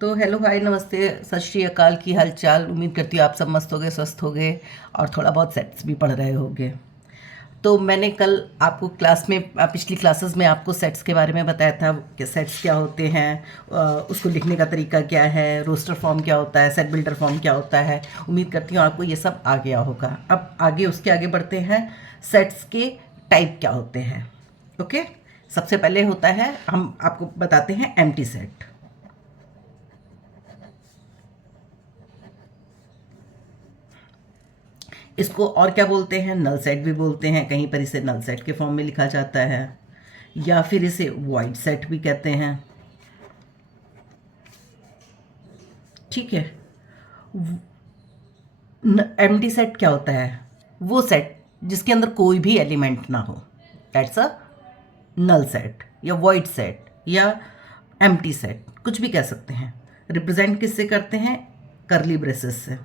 तो hello hi नमस्ते सत श्री अकाल, की हाल चाल। उम्मीद करती हूँ आप सब मस्त हो गए, स्वस्थ हो गए और थोड़ा बहुत सेट्स भी पढ़ रहे होंगे। तो मैंने कल आपको क्लास में पिछली क्लासेस में आपको सेट्स के बारे में बताया था कि सेट्स क्या होते हैं, उसको लिखने का तरीका क्या है, रोस्टर फॉर्म क्या होता है, सेट बिल्डर फॉर्म क्या होता है। उम्मीद करती हूँ आपको ये सब आ गया होगा। अब आगे उसके आगे बढ़ते हैं, सेट्स के टाइप क्या होते हैं। ओके, सबसे पहले होता है, हम आपको बताते हैं एम्प्टी सेट। इसको और क्या बोलते हैं, नल सेट भी बोलते हैं, कहीं पर इसे नल सेट के फॉर्म में लिखा जाता है, या फिर इसे वॉइड सेट भी कहते हैं। ठीक है। एम्प्टी सेट क्या होता है, वो सेट जिसके अंदर कोई भी एलिमेंट ना हो, दैट्स अ नल सेट या वॉइड सेट या एम्प्टी सेट, कुछ भी कह सकते हैं। रिप्रेजेंट किससे करते हैं, करली ब्रेसेस से।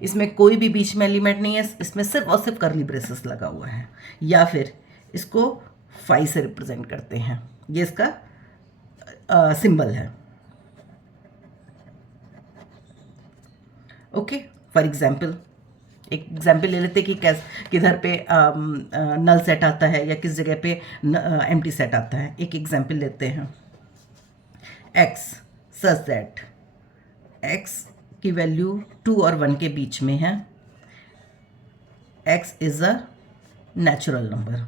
इसमें कोई भी बीच में एलिमेंट नहीं है, इसमें सिर्फ और सिर्फ करली ब्रेसेस लगा हुआ है। या फिर इसको फाई से रिप्रेजेंट करते हैं, ये इसका सिंबल है। ओके, फॉर एग्जाम्पल एक एग्जाम्पल ले लेते कि कैस किधर पे नल सेट आता है या किस जगह पे एम्प्टी सेट आता है। एक एग्जाम्पल लेते हैं, एक्स सच दैट एक्स की वैल्यू 2 और 1 के बीच में है। X is a natural number.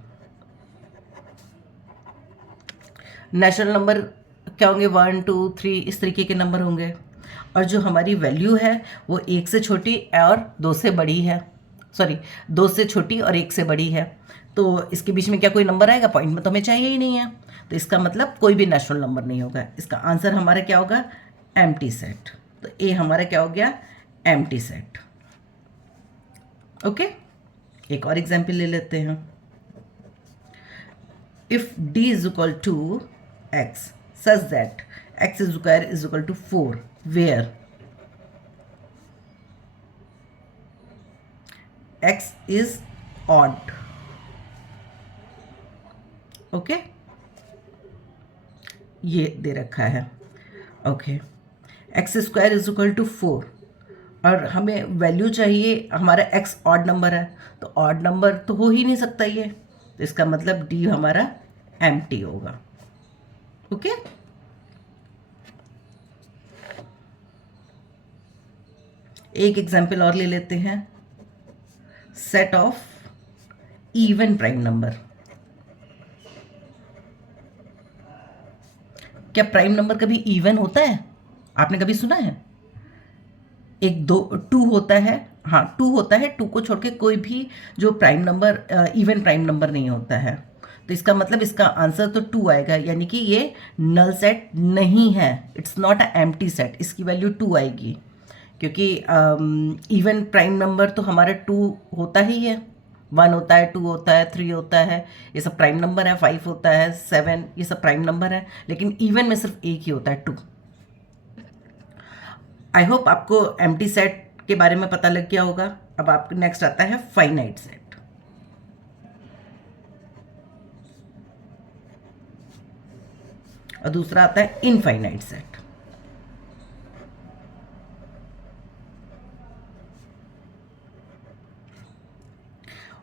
Natural number क्या होंगे, 1 2 3 इस तरीके के नंबर होंगे। और जो हमारी वैल्यू है वो 1 से छोटी और 2 से बड़ी है, सॉरी 2 से छोटी और 1 से बड़ी है। तो इसके बीच में क्या कोई नंबर आएगा, पॉइंट में तो हमें चाहिए ही नहीं है। तो इसका मतलब कोई भी नेचुरल नंबर नहीं होगा। इसका आंसर हमारा क्या होगा, एम्प्टी सेट। तो ए हमारा क्या हो गया, एम्प्टी सेट। ओके, एक और एग्जाम्पल ले लेते हैं। if d is equal to x such that x square is equal to 4 where x is odd। Okay, ये दे रखा है। Okay, x square is equal to 4 और हमें वैल्यू चाहिए, हमारा एक्स ऑड नंबर है, तो ऑड नंबर तो हो ही नहीं सकता ये। तो इसका मतलब डी हमारा एम्प्टी होगा। ओके, एक एग्जाम्पल और ले लेते हैं, set of even prime number. क्या प्राइम नंबर कभी इवन होता है, आपने कभी सुना है? एक दो टू होता है, हाँ टू होता है, टू को छोड़ के कोई भी जो prime number even prime number नहीं होता है। तो इसका मतलब इसका आंसर तो टू आएगा, यानी कि ये नल सेट नहीं है, it's not a empty set. इसकी वैल्यू टू आएगी क्योंकि इवन प्राइम नंबर तो हमारा टू होता ही है। 1 होता है, 2 होता है, 3 होता है, ये सब प्राइम नंबर है। 5 होता है, 7, ये सब प्राइम नंबर है। लेकिन इवन में सिर्फ एक ही होता है, 2। आई होप आपको एम्प्टी सेट के बारे में पता लग गया होगा। अब आपको नेक्स्ट आता है फाइनाइट सेट। और दूसरा आता है infinite set.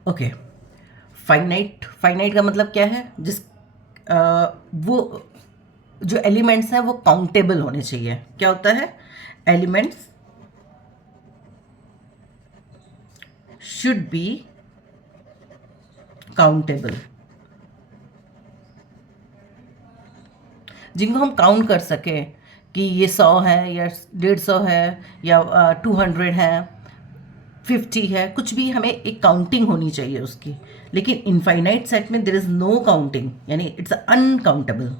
Okay, finite, finite का मतलब क्या है, वो जो एलिमेंट्स हैं वो काउंटेबल होने चाहिए। क्या होता है, एलिमेंट्स शुड बी काउंटेबल, जिनको हम काउंट कर सकें कि ये 100 है या 150 है या 200 है, 50 है, कुछ भी, हमें एक काउंटिंग होनी चाहिए उसकी। लेकिन इनफाइनाइट सेट में देर इज नो काउंटिंग, यानी इट्स अनकाउंटेबल।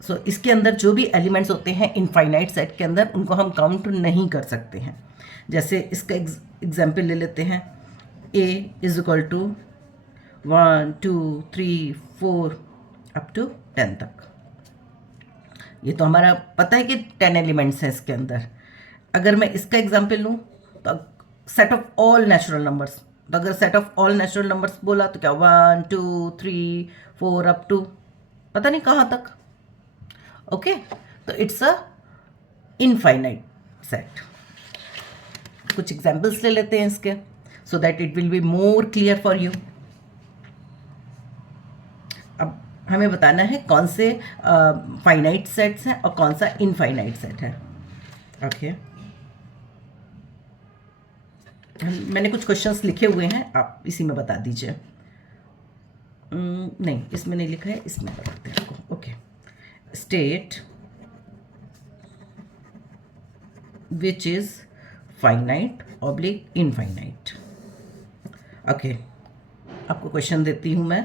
सो इसके अंदर जो भी एलिमेंट्स होते हैं इनफाइनाइट सेट के अंदर, उनको हम काउंट नहीं कर सकते हैं। जैसे इसका एग्जाम्पल ले लेते हैं, a is equal to 1 2 3 4 up to 10 तक। ये तो हमारा पता है कि 10 एलिमेंट्स हैं इसके अंदर। अगर मैं इसका एग्जाम्पल लूँ तो set of all natural numbers, तो अगर set of all natural numbers बोला तो क्या 1 2 3 4 अप टू पता नहीं कहाँ तक। ओके, तो इट्स अ इनफाइनाइट सेट। कुछ एग्जाम्पल्स ले लेते हैं इसके, so that it will be more clear for you. अब हमें बताना है कौन से फाइनाइट सेट्स हैं और कौन सा इनफाइनाइट सेट है। ओके, मैंने कुछ क्वेश्चंस लिखे हुए हैं, आप इसी में बता दीजिए। नहीं, इसमें नहीं लिखा है, इसमें बताते हैं आपको। Okay, state which is finite oblique infinite. Okay, आपको क्वेश्चन देती हूँ मैं।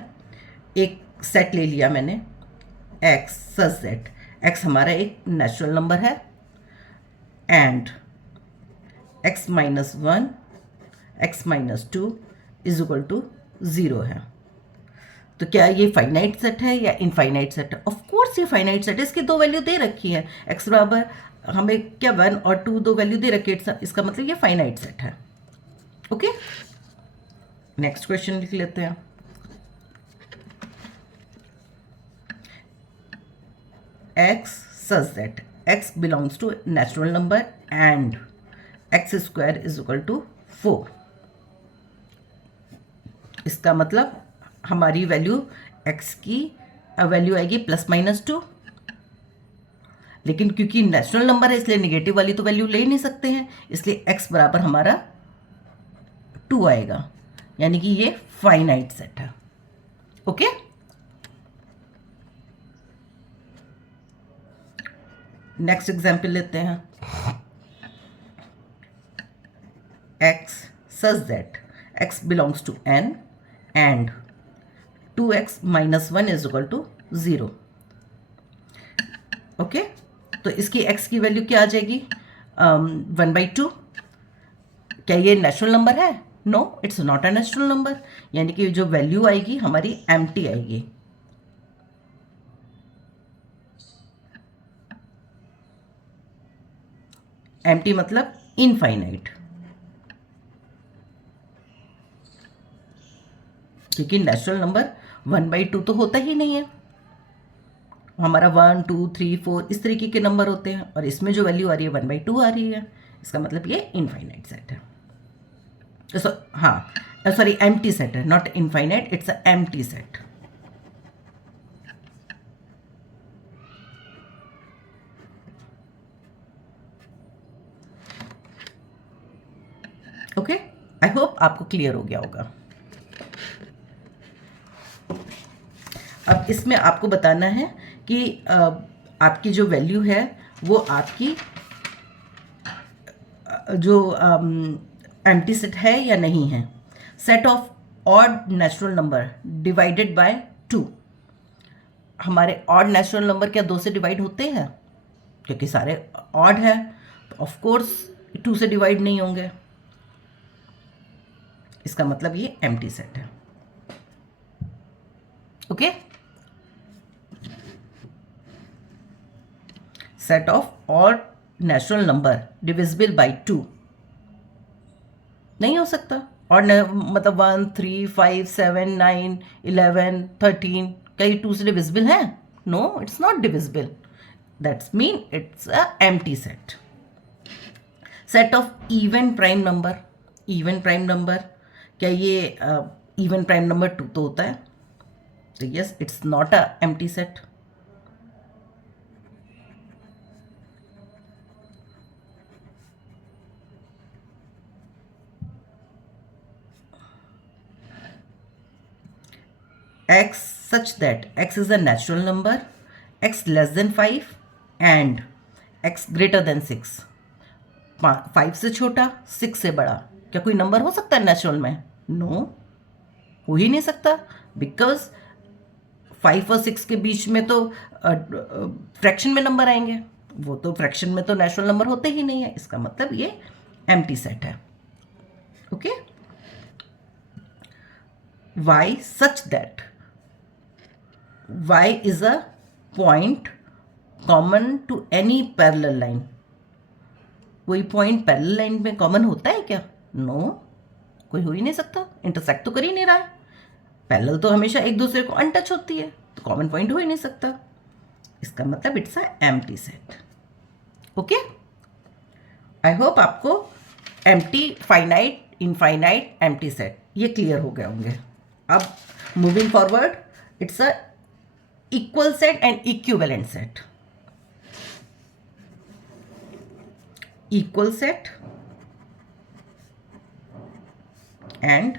एक सेट ले लिया मैंने, एक्स सच सेट, एक्स हमारा एक नेचुरल नंबर है and x minus one x minus two is equal to 0 है। तो क्या ये फाइनाइट सेट है या इनफाइनाइट सेट है? ऑफ कोर्स ये फाइनाइट सेट है, इसकी दो वैल्यू दे रखी है, एक्स बराबर हमें क्या 1 और 2 दो वैल्यू दे रखी है, इसका मतलब ये फाइनाइट सेट है। ओके, नेक्स्ट क्वेश्चन लिख लेते हैं। X such that x belongs to natural number and x square is equal to 4। इसका मतलब हमारी वैल्यू x की वैल्यू आएगी ±2, लेकिन क्योंकि नेचुरल नंबर है इसलिए नेगेटिव वाली तो वैल्यू ले ही नहीं सकते हैं, इसलिए x बराबर हमारा 2 आएगा, यानी कि ये फाइनाइट सेट है। ओके, नेक्स्ट एग्जाम्पल लेते हैं। x such that x belongs to n and 2x minus 1 is equal to 0। Okay, तो इसकी x की वैल्यू क्या आ जाएगी? 1/2। क्या ये नेचुरल नंबर है? No, it's not a natural number, यानी कि जो वैल्यू आएगी हमारी एम्प्टी आएगी। एम्प्टी मतलब इनफाइनाइट, क्योंकि नेचुरल नंबर 1/2 तो होता ही नहीं है, हमारा 1 2 3 4 इस तरीके के नंबर होते हैं, और इसमें जो वैल्यू आ रही है 1/2 आ रही है, इसका मतलब ये इनफाइनाइट सेट है। हाँ, सॉरी, एम्प्टी सेट है, not infinite, it's a empty set. Okay, I hope आपको क्लियर हो गया होगा। अब इसमें आपको बताना है कि आपकी जो वैल्यू है वो आपकी जो एम्प्टी सेट है या नहीं है। Set of odd natural number divided by 2। हमारे ऑड नेचुरल नंबर क्या 2 से डिवाइड होते हैं? क्योंकि सारे ऑड है तो ऑफ कोर्स 2 से डिवाइड नहीं होंगे, इसका मतलब ये एम्प्टी सेट है। Okay, set of odd natural number divisible by 2 नहीं हो सकता। और मतलब 1 3 5 7 9 11 13 कई 2 से डिविजिबल हैं? No, it's not divisible, that's mean it's a empty set. Set of even prime number, even prime number क्या ये इवन प्राइम नंबर 2 तो होता है, तो yes, it's not a empty set. x such that x is a natural number, x less than 5 and x greater than 6। 5 से छोटा 6 से बड़ा क्या कोई नंबर हो सकता है नेचुरल में? नो, हो ही नहीं सकता, बिकॉज 5 और 6 के बीच में तो फ्रैक्शन में नंबर आएंगे, वो तो फ्रैक्शन में तो नेचुरल नंबर होते ही नहीं है, इसका मतलब ये एम्प्टी सेट है। Okay, y such that y is a point common to any parallel line। कोई पॉइंट पैरेलल लाइन में कॉमन होता है क्या? नो, कोई हो ही नहीं सकता, इंटरसेक्ट तो कर ही नहीं रहा है। पैरेलल तो हमेशा एक दूसरे को अनटच होती है, तो कॉमन पॉइंट हो ही नहीं सकता। इसका मतलब it's a empty set. Okay, I hope आपको empty, finite, infinite, empty set ये क्लियर हो गए होंगे। अब moving forward, it's a equal set and equivalent set. Equal set and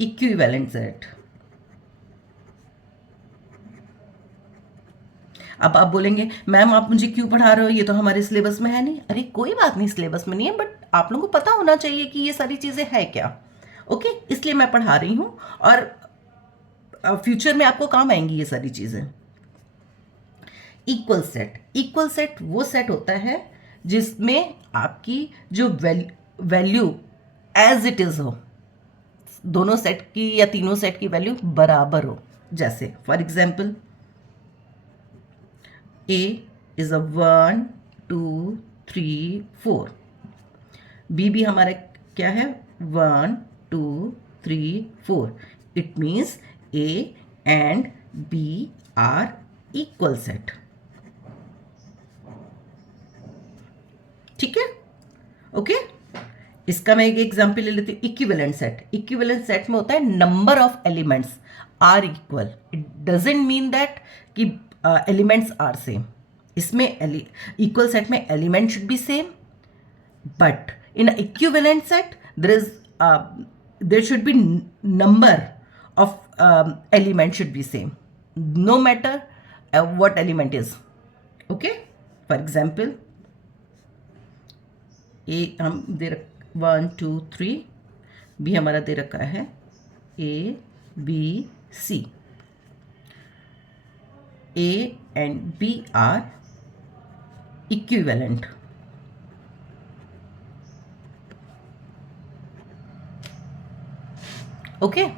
equivalent set. अब आप बोलेंगे मैम आप मुझे क्यों पढ़ा रहे हो, ये तो हमारे सिलेबस में है नहीं। अरे कोई बात नहीं, सिलेबस में नहीं है, बट आप लोगों को पता होना चाहिए कि ये सारी चीज़ें है क्या। ओके, इसलिए मैं पढ़ा रही हूँ और फ्यूचर में आपको काम आएंगी ये सारी चीज़ें। इक्वल सेट, इक्वल सेट वो सेट होता है जिसमें आपकी जो वैल्यू एज इट इज़ हो, दोनों सेट की या तीनों सेट की वैल्यू बराबर हो। जैसे for example A is a 1 2 3 4, B भी हमारा क्या है 1 2 3 4। It means A and B are equal set. ठीक है, ओके। इसका मैं एक एग्जाम्पल ले लेती हूँ, इक्विवेलेंट सेट। इक्विवेलेंट सेट में होता है number of elements are equal. It doesn't mean that कि एलिमेंट्स आर सेम। इसमें इक्वल सेट में element should be same, but in equivalent set there should be number of element should be same, no matter what element is. Okay, for example A हम दे रख 1 2 3, B हमारा दे रखा है A B C। A and B are equivalent. Okay,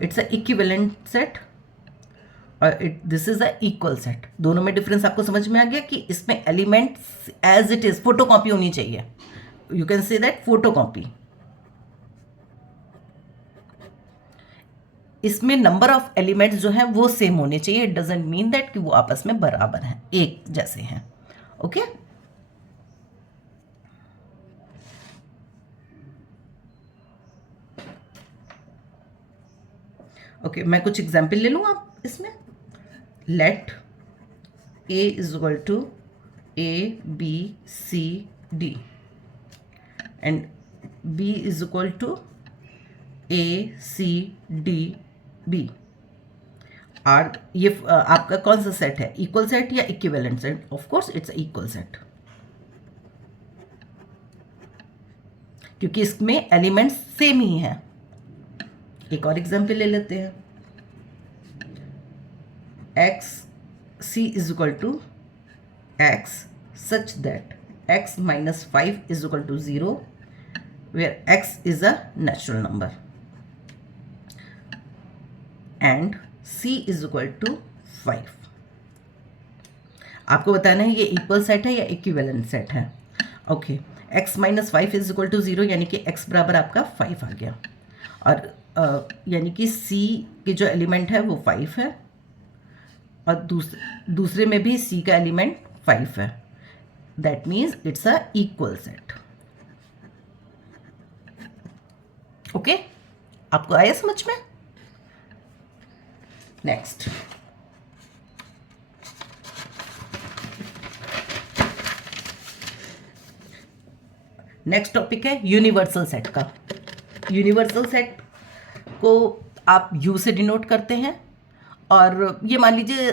it's a equivalent set और this is a equal set. दोनों में difference आपको समझ में आ गया कि इसमें elements as it is photocopy होनी चाहिए। You can say that photocopy. इसमें नंबर ऑफ एलिमेंट्स जो है वो सेम होने चाहिए। इट डजेंट मीन दैट कि वो आपस में बराबर हैं, एक जैसे हैं। ओके, ओके, मैं कुछ एग्जाम्पल ले लूँ आप इसमें। Let A is equal to ABCD and B is equal to ACDB। Are ये आपका कौन सा सेट है, इक्वल सेट या equivalent set? Of course it's equal set, क्योंकि इसमें एलिमेंट्स सेम ही हैं। एक और एग्जाम्पल ले लेते हैं। XC is equal to X such that X minus 5 is equal to 0, where X is a natural number, and C is equal to 5. आपको बताना है ये इक्वल सेट है या इक्विवेलेंट सेट है। Okay, X minus 5 is equal to 0 यानी कि X बराबर आपका 5 आ गया, और यानी कि C के जो एलिमेंट है वो 5 है, और दूसरे में भी C का एलिमेंट 5 है। That means it's a equal set. Okay, आपको आया समझ में? नेक्स्ट, नेक्स्ट टॉपिक है यूनिवर्सल सेट का। यूनिवर्सल सेट को आप यू से डिनोट करते हैं, और ये मान लीजिए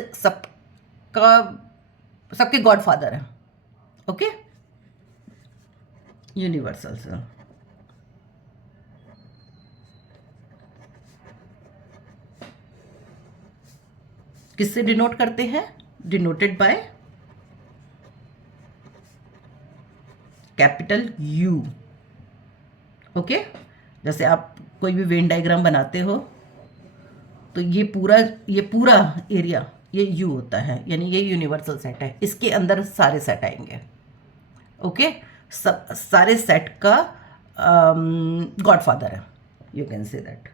सबके गॉडफादर हैं। ओके, यूनिवर्सल से किससे डिनोट करते हैं? Denoted by capital you. Okay, जैसे आप कोई भी वेन डायग्राम बनाते हो तो ये पूरा एरिया ये यू होता है, यानी ये यूनिवर्सल सेट है। इसके अंदर सारे सेट आएंगे। ओके, सब सारे सेट का गॉडफादर है, यू कैन से दैट.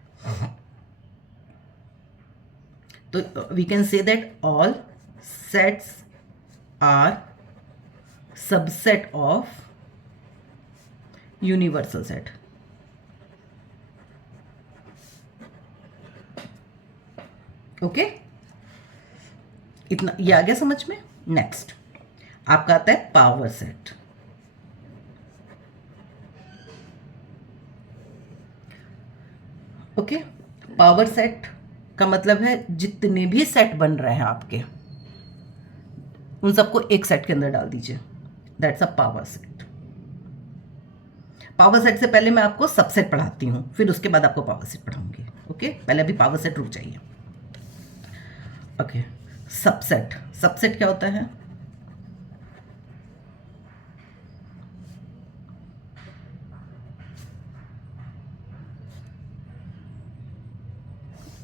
तो we can say that all sets are subset of universal set. Okay, इतना ये आ गया समझ में. नेक्स्ट आपका आता है power set. Okay, power set का मतलब है जितने भी सेट बन रहे हैं आपके, उन सबको एक सेट के अंदर डाल दीजिए. That's a power set. Power set से पहले मैं आपको सबसेट पढ़ाती हूँ, फिर उसके बाद आपको पावर सेट पढ़ाऊंगी. ओके, पहले अभी पावर सेट रुक जाइए. Okay, subset. सबसेट क्या होता है?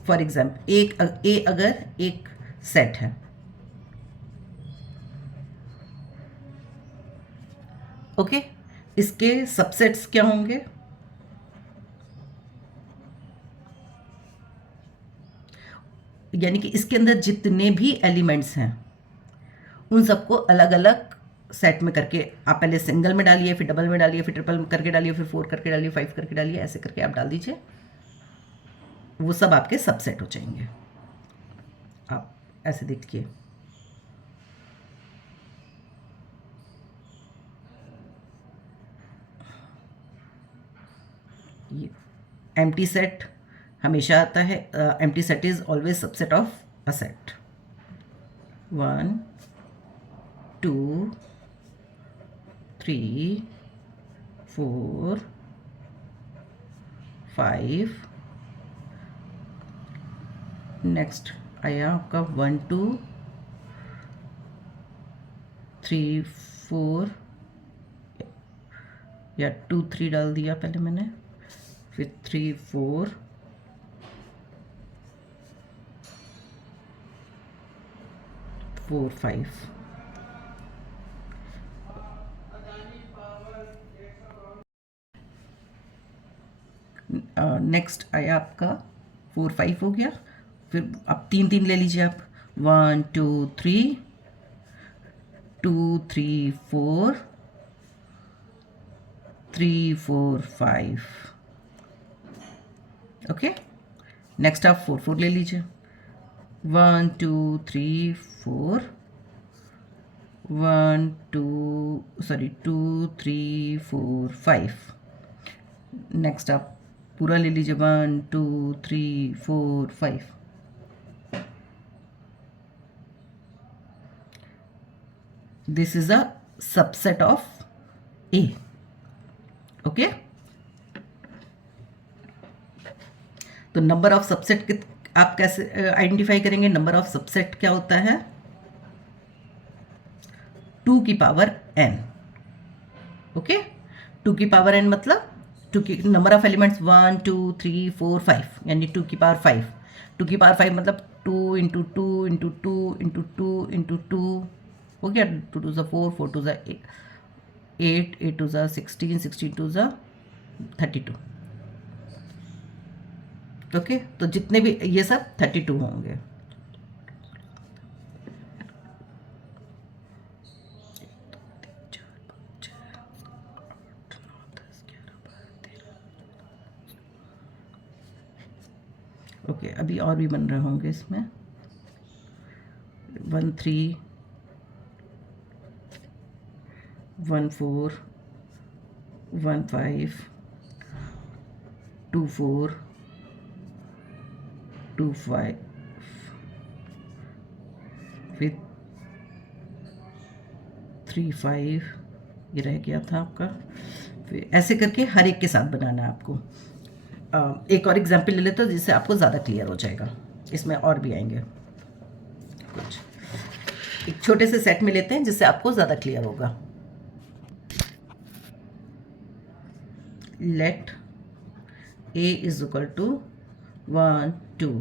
फॉर एग्जाम्पल ए अगर एक सेट है, ओके, इसके सबसेट्स क्या होंगे? यानी कि इसके अंदर जितने भी एलिमेंट्स हैं उन सबको अलग अलग सेट में करके आप पहले सिंगल में डालिए, फिर डबल में डालिए, फिर ट्रिपल करके डालिए, फिर 4 करके डालिए, 5 करके डालिए, ऐसे करके आप डाल दीजिए. वो सब आपके सबसेट हो जाएंगे. आप ऐसे देखिए, ये एम्प्टी सेट हमेशा आता है. Empty set is always subset of a set. 1 2 3 4 5. Next आया आपका 1 2 3 4 या 2 3 डाल दिया पहले मैंने, फिर 3 4 4 5. नेक्स्ट आया आपका 4 5 हो गया. फिर आप 3 3 ले लीजिए आप. 1 2 3 2 3 4 3 4 5. ओके, नेक्स्ट आप 4 4 ले लीजिए. 1 2 3 4 1 2 2 3 4 5. नेक्स्ट आप पूरा ले लीजिए. 1 2 3 4 5. This is a subset of A. Okay, तो नंबर ऑफ सबसेट आप कैसे आइडेंटिफाई करेंगे? नंबर ऑफ सबसेट क्या होता है? 2 की पावर n. ओके, 2 की पावर n मतलब 2 की नंबर ऑफ एलिमेंट्स 1 2 3 4 5, यानी 2 की पावर 5. 2 की पावर 5 मतलब 2 इंटू 2 इंटू 2 इंटू 2 इंटू 2 हो गया. 2 2 ज़ा 4 4 2 ज़ा 8 8 2 ज़ा 16 16 2 ज़ा 32. ओके, तो जितने भी ये सब 32 होंगे. ओके, अभी और भी बन रहे होंगे इसमें. 1 3 1 4 1 5 2 4 2 5, फिर 3 5, ये रह गया था आपका. फिर ऐसे करके हर एक के साथ बनाना है आपको. एक और एग्जाम्पल ले लेते हो जिससे आपको ज़्यादा क्लियर हो जाएगा. इसमें और भी आएंगे कुछ. एक छोटे से सेट में लेते हैं जिससे आपको ज़्यादा क्लियर होगा. Let A is equal to 1 2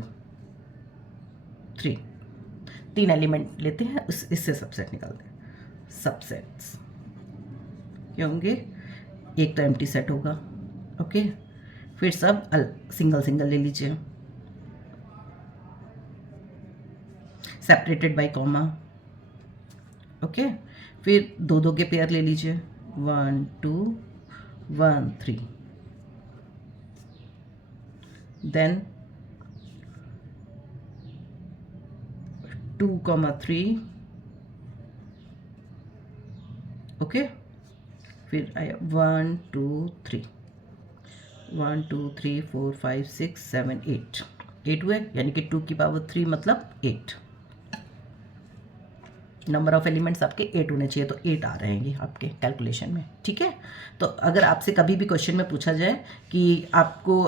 3. 3 element लेते हैं, इससे सबसेट निकालते हैं. सबसेट्स क्या होंगे? एक तो एम्प्टी सेट होगा, ओके, फिर सब सिंगल सिंगल ले लीजिए, सेपरेटेड बाय कॉमा। ओके, फिर दो दो के पेयर ले लीजिए, 1 2 1 3, देन 2,3, ओके, फिर आया 1 2 3, 1 2 3 4 5 6 7 8, 8 हुए, यानी कि 2 की पावर 3 मतलब 8। नंबर ऑफ एलिमेंट्स आपके 8 होने चाहिए, तो 8 आ रहे हैं ये आपके कैलकुलेशन में। ठीक है, तो अगर आपसे कभी भी क्वेश्चन में पूछा जाए कि आपको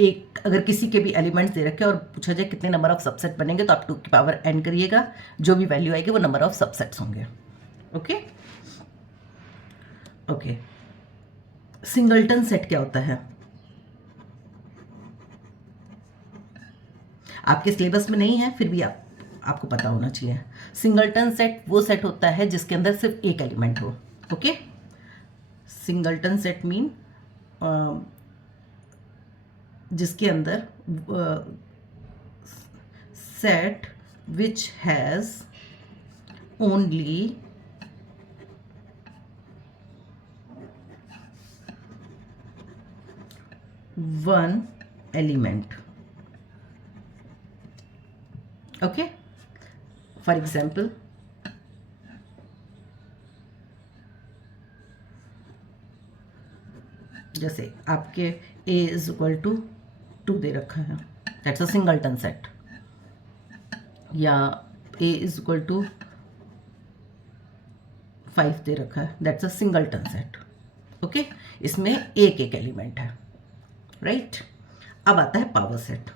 एक अगर किसी के भी एलिमेंट्स दे रखे और पूछा जाए कितने नंबर ऑफ सबसेट बनेंगे, तो आप 2 की पावर n करिएगा, जो भी वैल्यू आएगी वो नंबर ऑफ सबसेट्स होंगे। ओके ओके, सिंगल्टन सेट क्या होता है? आपके सिलेबस में नहीं है, फिर भी आपको पता होना चाहिए। सिंगल्टन सेट वो सेट होता है जिसके अंदर सिर्फ एक एलिमेंट हो। ओके, सिंगल्टन सेट मीन जिसके अंदर set which has only one element. Okay, for example जैसे आपके a इज इक्वल टू 2 दे रखा है, दैट्स अ सिंगल्टन सेट, या a इज इक्वल टू 5 दे रखा है, that's a singleton set. Okay, इसमें एक एक एलिमेंट है, राइट। अब आता है पावर सेट।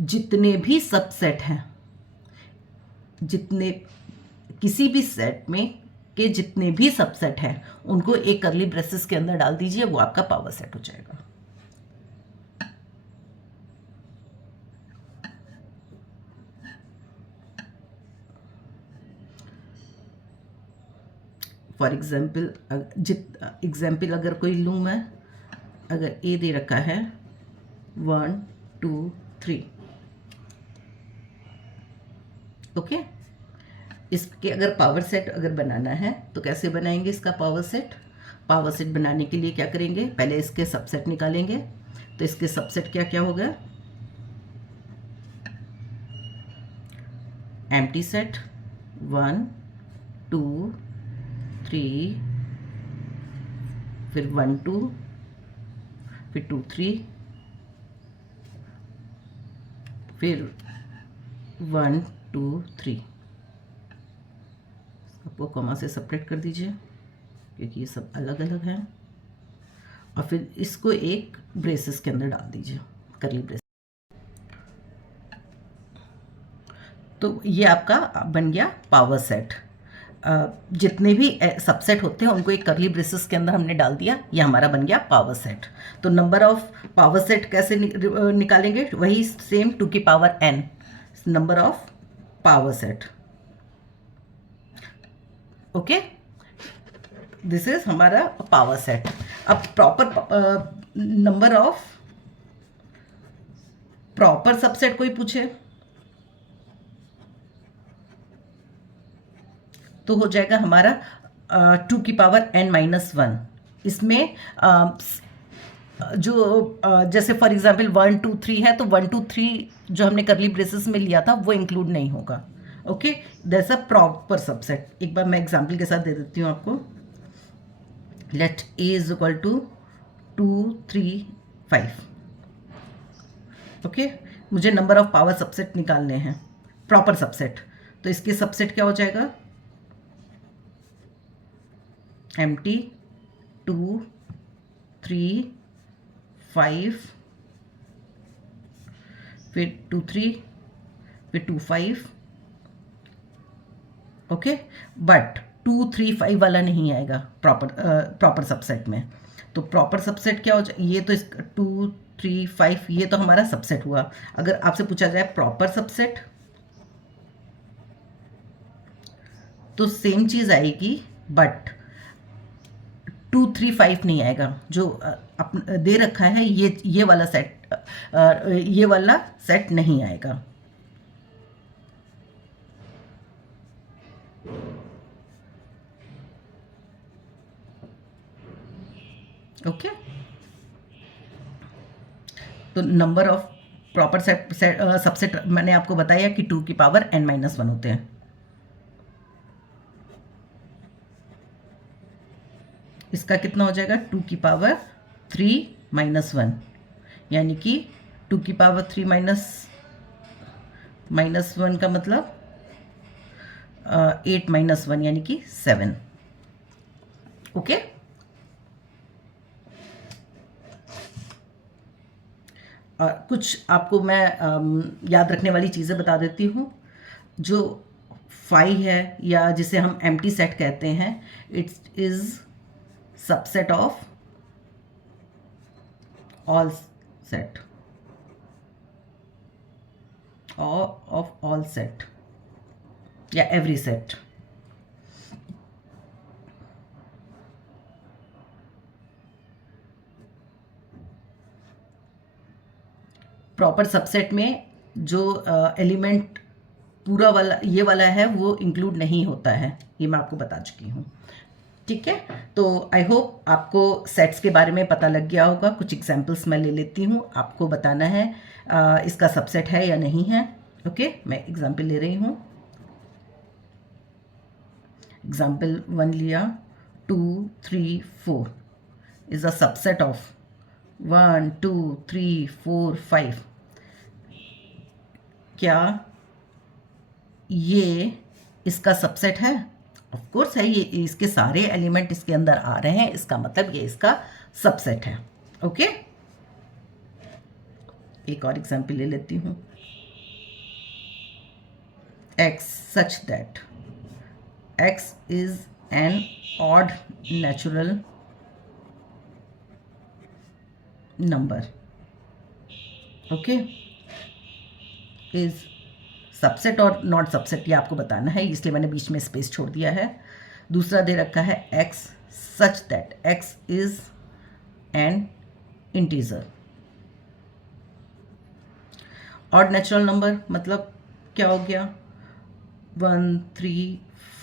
जितने भी सबसेट हैं, जितने किसी भी सेट में के जितने भी सबसेट हैं, उनको एक कर्ली ब्रेसेस के अंदर डाल दीजिए, वो आपका पावर सेट हो जाएगा। फॉर एग्जाम्पल अगर कोई लूँ मैं, अगर ए दे रखा है 1 2 3, ओके, इसके अगर पावर सेट अगर बनाना है तो कैसे बनाएंगे इसका पावर सेट? पावर सेट बनाने के लिए क्या करेंगे, पहले इसके सबसेट निकालेंगे। तो इसके सबसेट क्या क्या होगा? एम्प्टी सेट 1 2 3, फिर 1 2, फिर 2 3, फिर 1 2 3। सबको कॉमा से सेपरेट कर दीजिए क्योंकि ये सब अलग अलग हैं, और फिर इसको एक ब्रेसेस के अंदर डाल दीजिए, करली ब्रेस। तो ये आपका बन गया पावर सेट। जितने भी सबसेट होते हैं उनको एक करली ब्रेसेस के अंदर हमने डाल दिया, ये हमारा बन गया पावर सेट। तो नंबर ऑफ पावर सेट कैसे निकालेंगे? वही सेम 2 की power n, number of power set. Okay, this is हमारा पावर सेट। अब proper number of proper subset कोई पूछे तो हो जाएगा हमारा 2 की पावर n-1। इसमें जो जैसे फॉर एग्जांपल 1 2 3 है, तो 1 2 3 जो हमने करली ब्रेसेस में लिया था वो इंक्लूड नहीं होगा। Okay, that's a proper subset. एक बार मैं एग्जांपल के साथ दे देती हूँ आपको। Let a is equal to 2 3 5। Okay, मुझे नंबर ऑफ पावर सबसेट निकालने हैं, प्रॉपर सबसेट। तो इसके सबसेट क्या हो जाएगा? एम्प्टी 2 3 5, फिर 2 3, फिर 2 5। ओके, बट 2 3 5 वाला नहीं आएगा प्रॉपर सबसेट में। तो प्रॉपर सबसेट क्या हो जाए? ये तो 2 3 5 ये तो हमारा सबसेट हुआ। अगर आपसे पूछा जाए प्रॉपर सबसेट, तो सेम चीज़ आएगी, बट 2 3 5 नहीं आएगा। जो दे रखा है ये वाला सेट, ये वाला सेट नहीं आएगा। ओके, तो नंबर ऑफ प्रॉपर सबसेट मैंने आपको बताया कि 2 की पावर n-1 होते हैं। इसका कितना हो जाएगा? 2 की पावर 3-1, यानी कि 2 की पावर 3-1 का मतलब 8-1 यानी कि 7। ओके, कुछ आपको मैं याद रखने वाली चीज़ें बता देती हूँ। जो 5 है या जिसे हम एम्प्टी सेट कहते हैं, it is subset of all set, of all set या एवरी सेट। प्रॉपर सबसेट में जो एलिमेंट पूरा वाला ये वाला है वो इंक्लूड नहीं होता है, ये मैं आपको बता चुकी हूँ। ठीक है, तो आई होप आपको सेट्स के बारे में पता लग गया होगा। कुछ एग्जांपल्स मैं ले लेती हूँ, आपको बताना है इसका सबसेट है या नहीं है। ओके, मैं एग्जांपल ले रही हूँ। एग्जांपल 1 लिया, 2 3 4 इज अ सबसेट ऑफ 1 2 3 4 5। क्या ये इसका सबसेट है? ऑफ कोर्स है, ये इसके सारे एलिमेंट इसके अंदर आ रहे हैं, इसका मतलब ये इसका सबसेट है। ओके, एक और एग्जांपल ले लेती हूँ। x such that x is an odd natural number, okay, is subset और नॉट सबसेट ये आपको बताना है, इसलिए मैंने बीच में स्पेस छोड़ दिया है। दूसरा दे रखा है x such that x is an integer। Odd natural number मतलब क्या हो गया? 1 3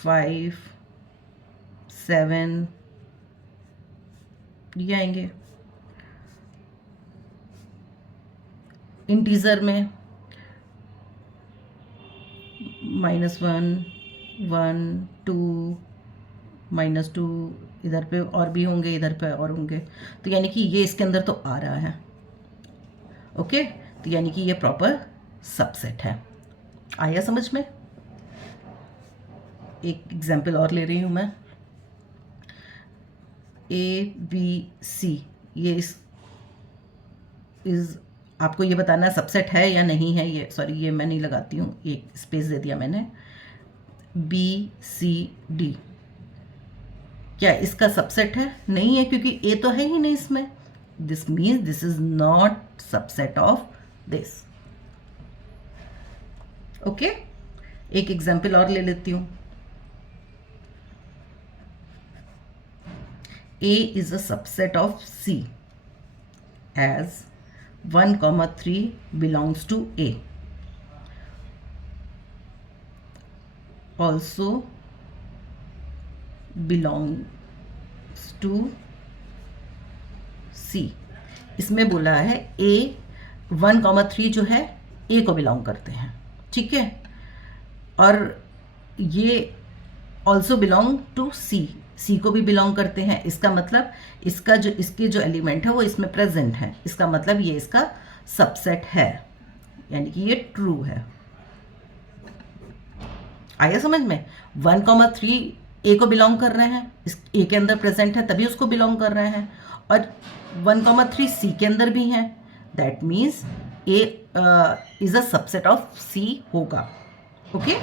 5 7 ये आएंगे। इंटीजर में -1 1 2 -2, इधर पे और भी होंगे, इधर पे और होंगे, तो यानी कि ये इसके अंदर तो आ रहा है। ओके, तो यानी कि ये प्रॉपर सबसेट है। आया समझ में? एक एग्जांपल और ले रही हूँ मैं। ABC, ये इस आपको ये बताना है सबसेट है या नहीं है। ये सॉरी, ये मैं नहीं लगाती हूँ, एक स्पेस दे दिया मैंने। BCD क्या इसका सबसेट है? नहीं है, क्योंकि ए तो है ही नहीं इसमें। This means this is not subset of this. Okay, एक एग्जांपल और ले लेती हूँ। A is a subset of C as 1, 3 belongs to A. Also belongs to C। इसमें बोला है A 1, 3 जो है A को बिलोंग करते हैं, ठीक है, और ये ऑल्सो बिलोंग टू सी को भी बिलोंग करते हैं। इसका मतलब इसके जो एलिमेंट है वो इसमें प्रेजेंट है, इसका मतलब ये इसका सबसेट है, यानी कि ये ट्रू है। आया समझ में? 1, 3 ए को बिलोंग कर रहे हैं, इस ए के अंदर प्रेजेंट है तभी उसको बिलोंग कर रहे हैं, और 1, 3 सी के अंदर भी हैं, that means A is a subset of C होगा। ओके